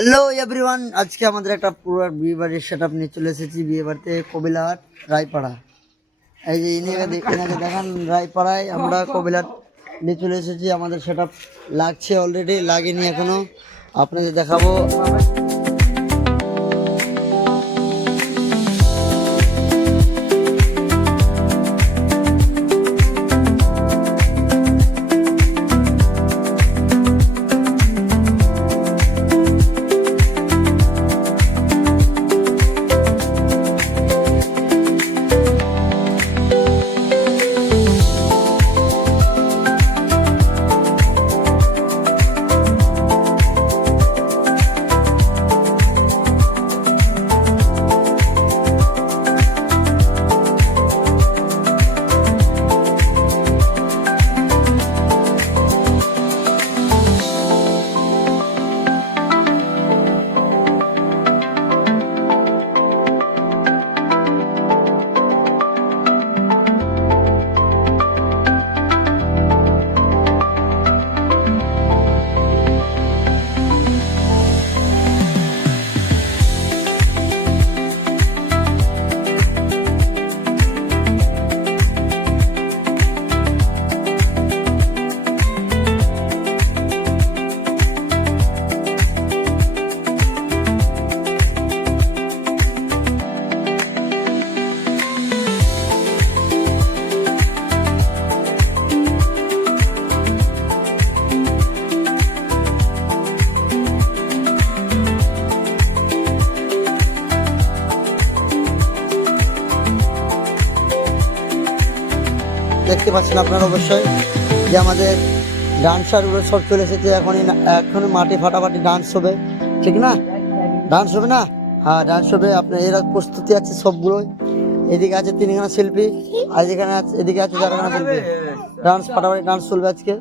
Hello everyone, আজকে আমাদের একটা পুরো বিয়ে বাড়ির সেট আপ নিয়ে চলে এসেছি বিয়ে বাড়িতে কবিলাহাট রায়পাড়া। এই যে এনাকে দেখান, রায়পাড়ায় আমরা কবিলাহাট নিয়ে চলে এসেছি। আমাদের সেট আপ লাগছে, অলরেডি লাগেনি এখনো, আপনাদের দেখাবো। দেখতে পাচ্ছেন আপনারা অবশ্যই যে আমাদের ডান্সারগুলো সব চলে এসেছে। এখনই মাঠে ফাটাফাটি ডান্স হবে, ঠিক না? ডান্স হবে না? হ্যাঁ, ডান্স হবে। আপনার এরা প্রস্তুতি আছে সবগুলোই। এদিকে আছে 3খানা শিল্পী, আর এদিকে আছে 4খানা শিল্পী। ডান্স ফাটাফাটি ডান্স চলবে আজকে।